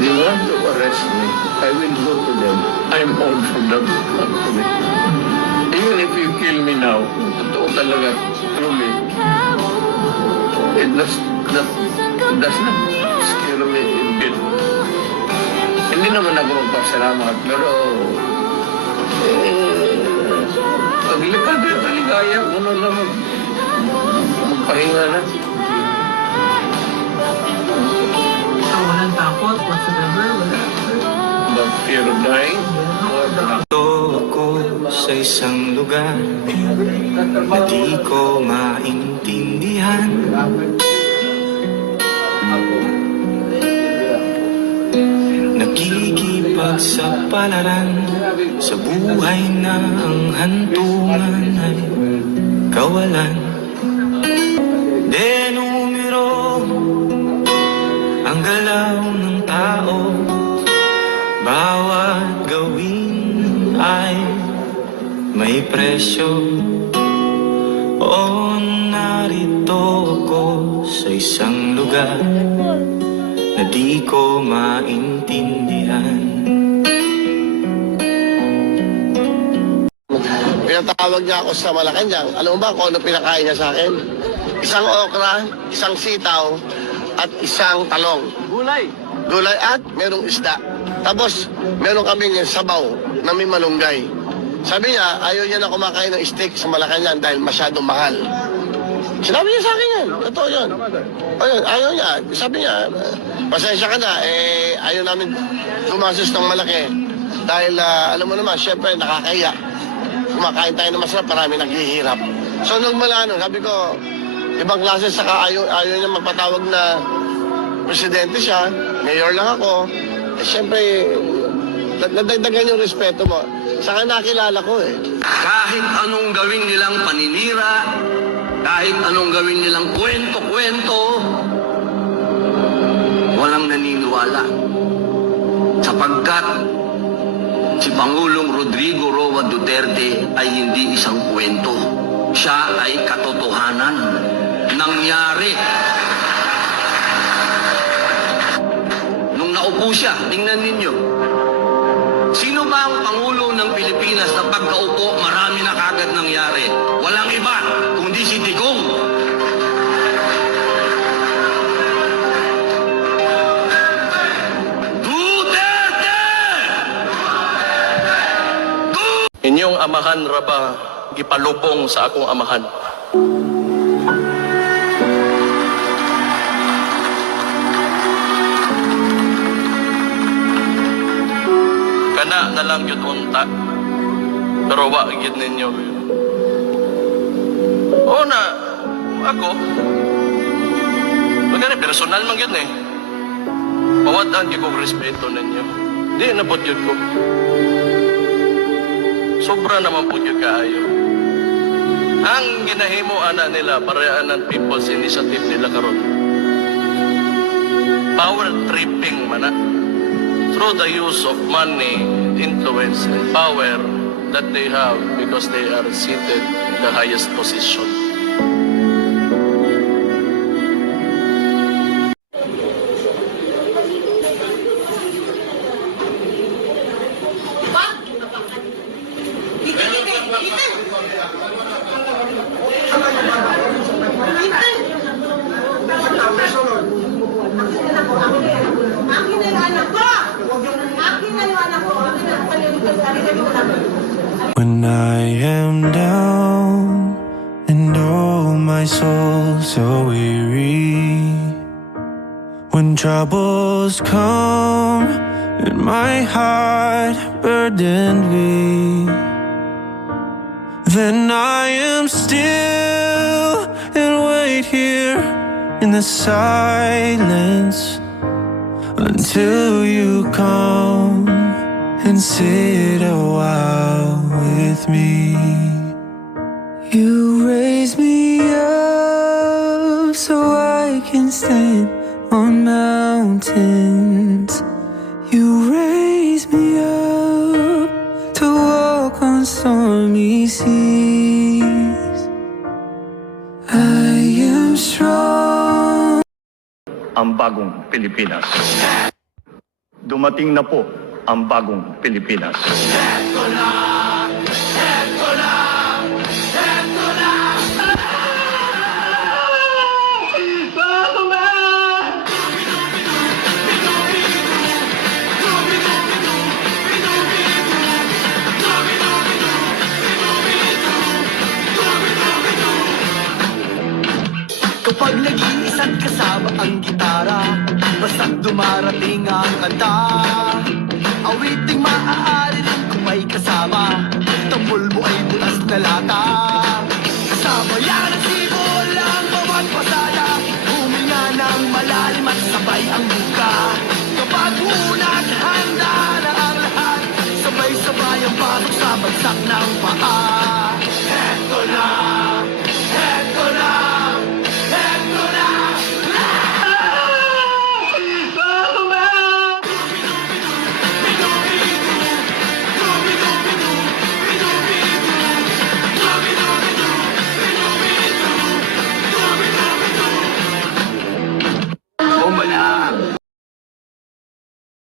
They want to arrest me. I will go to them. I'm all for that. Actually. Even if you kill me now, totoo talaga, truly, it does not scare me a bit. Hindi naman ako magpasalamat, pero paglikad at maligaya, ano lang magpahinga na. Walang takot whatsoever, wala. The fear of dying. Ako sa isang lugar na di ko maintindihan. Nakikipagsapalaran sa buhay na ang hantungan ay kawalan. Denumero ang galaw ng tao, bawat gawin ay may presyo. O narito ako sa isang lugar na di ko maintindihan. Pinatawag niya ako sa Malacanang. Alam mo ba kung ano pinakain niya sa akin? Isang okra, isang sitaw, at isang talong. Gulay. Gulay at merong isda. Tapos, meron kaming sabaw na may malunggay. Sabi niya, ayaw niya na kumakain ng steak sa Malacanang dahil masyadong mahal. Sinabi niya sa akin yan. Totoo yun. Ayun, ayaw niya. Sabi niya, pasensya ka na, ayaw namin gumasos ng malaki. Dahil, alam mo naman, syempre, nakakahiya. Kumakain tayo ng masarap, marami naghihirap. So, nung mula nun, sabi ko, ibang klase, saka ayaw niya magpatawag na presidente siya, mayor lang ako. Siyempre, nadagdagan yung respeto mo. Saka nakilala ko eh. Kahit anong gawin nilang paninira, kahit anong gawin nilang kwento-kwento, walang naniniwala. Sapagkat si Pangulong Rodrigo Roa Duterte ay hindi isang kwento. Siya ay katotohanan. Nangyari. Nung naupo siya, tingnan ninyo. Sino ba ang Pangulo ng Pilipinas na pagkaupo, marami na kagad nangyari? Walang iba, kundi si Digong. Duterte! Inyong amahan ra ba gipalubong sa akong amahan? Kana na lang yun unta. Pero wa gyud ninyo. O na, ako. Magana personal man gyud eh. Pawatan gyud ko respeto ninyo. Di na pod gyud ko. Sobra naman po yung kaayo. Ang ginahimo ana nila, Parehaanan People's Initiative nila karon. Power tripping man na. Through the use of money, influence, and power that they have because they are seated in the highest position. When I am down and oh my soul so weary, when troubles come and my heart burdened be, then I am still and wait here in the silence until you come and sit a while with me. You raise me up so I can stand on mountains. You raise me up to walk on stormy seas. I am strong. Ang bagong Pilipinas. dumating na po ang bagong Pilipinas. Kapag nag-iisa't kasama ang gitara, basta't dumarating ang kanta, awiting maaari rin kung may kasama, tambol mo ay butas na lata.